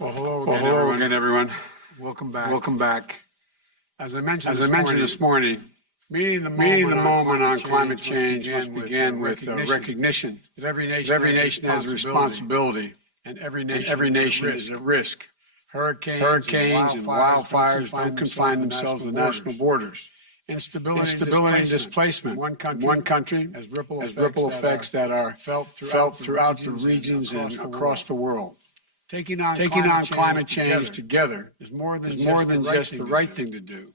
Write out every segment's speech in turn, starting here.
Well, hello again, everyone. Welcome back. As I mentioned this morning, meeting the moment on climate change must begin with recognition that every nation has a responsibility, and every nation is at risk. Hurricanes and wildfires don't confine themselves to national borders. Instability and displacement in one country has ripple effects that are felt throughout the regions and across the world. Taking on climate change together is more than just the right thing to do.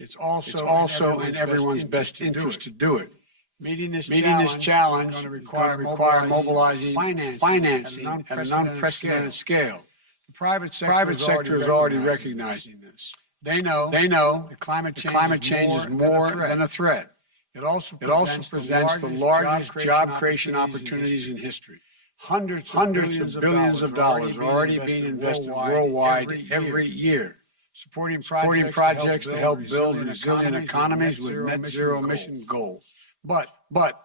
It's also in everyone's best interest to do it. Meeting this challenge is going to require mobilizing financing at an unprecedented scale. The private sector is already recognizing this. They know that climate change is more than a threat. It also presents the largest job creation opportunities in history. Hundreds of billions of dollars are already being invested worldwide every year, supporting projects to help build resilient economies with net zero emission goals. But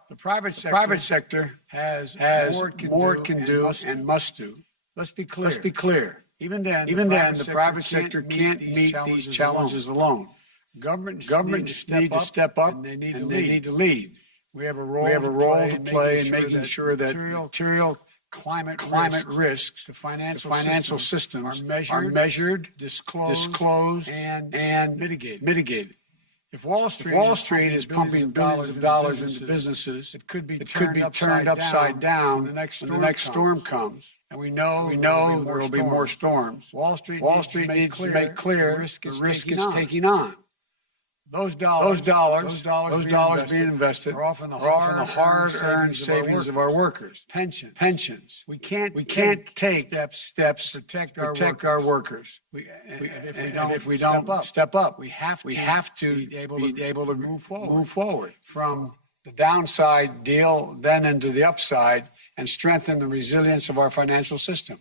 the private sector has more it can do and must do. Let's be clear. Even then, the private sector can't meet these challenges alone. Governments need to step up, and they need to lead. We have a role to play in making sure that material climate risks, the financial system are measured, disclosed, and mitigated. If Wall Street is pumping billions of dollars into businesses, it could be turned upside down when the next storm comes. And we know there will be more storms. Wall Street needs to make clear the risk it's taking on. Those dollars being invested are often the hard-earned savings of our workers. Pensions. We can't take steps to protect our workers. If we don't step up, we have to be able to move forward from the downside deal then into the upside and strengthen the resilience of our financial system.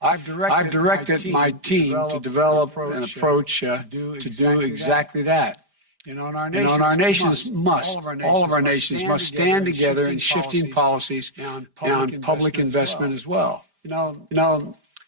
I've directed my team to develop an approach to do exactly that. All of our nations must stand together in shifting policies on public investment as well.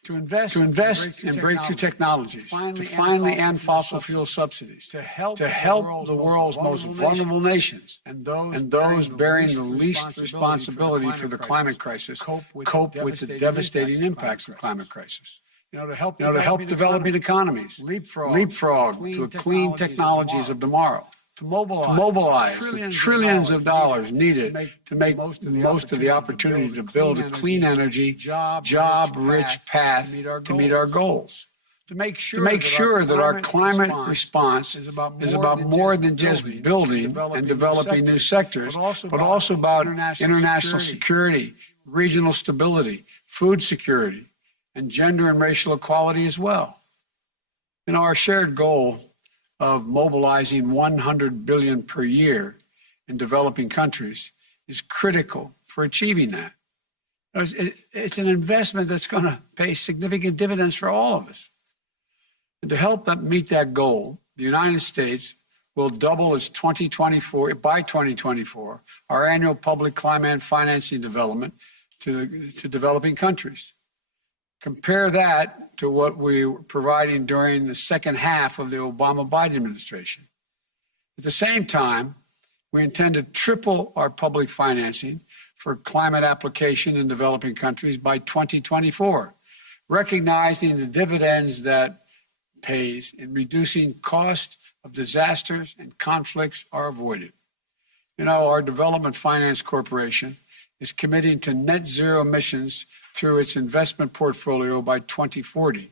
To invest in breakthrough technologies, to finally end fossil fuel subsidies, to help the world's most vulnerable nations and those bearing the least responsibility for the climate crisis cope with the devastating impacts of the climate crisis. To help developing economies leapfrog to clean technologies of tomorrow. To mobilize the trillions of dollars needed to make most of the opportunity to build a clean energy, job-rich path to meet our goals. To make sure that our climate response is about more than just building and developing new sectors, but also about international security, regional stability, food security, and gender and racial equality as well. Our shared goal of mobilizing $100 billion per year in developing countries is critical for achieving that. It's an investment that's going to pay significant dividends for all of us. And to help meet that goal, the United States will double its by 2024, our annual public climate financing development to developing countries. Compare that to what we were providing during the second half of the Obama-Biden administration. At the same time, we intend to triple our public financing for climate application in developing countries by 2024, recognizing the dividends that pays in reducing cost of disasters and conflicts are avoided. Our Development Finance Corporation is committing to net zero emissions through its investment portfolio by 2040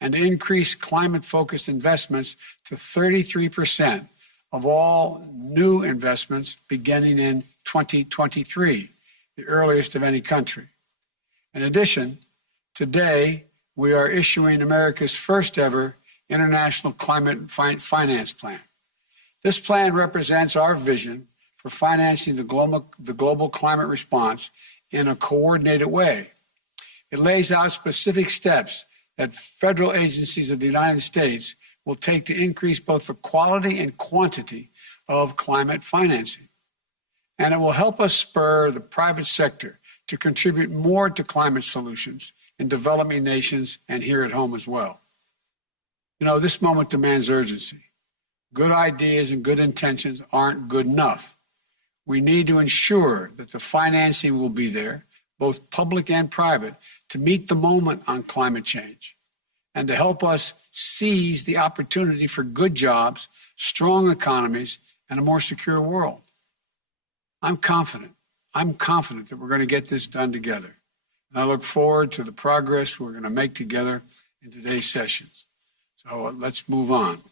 and to increase climate-focused investments to 33% of all new investments beginning in 2023, the earliest of any country. In addition, today we are issuing America's first ever International Climate Finance Plan. This plan represents our vision for financing the global climate response in a coordinated way. It lays out specific steps that federal agencies of the United States will take to increase both the quality and quantity of climate financing. And it will help us spur the private sector to contribute more to climate solutions in developing nations and here at home as well. You know, this moment demands urgency. Good ideas and good intentions aren't good enough. We need to ensure that the financing will be there, both public and private, to meet the moment on climate change and to help us seize the opportunity for good jobs, strong economies, and a more secure world. I'm confident that we're going to get this done together. And I look forward to the progress we're going to make together in today's sessions. So let's move on.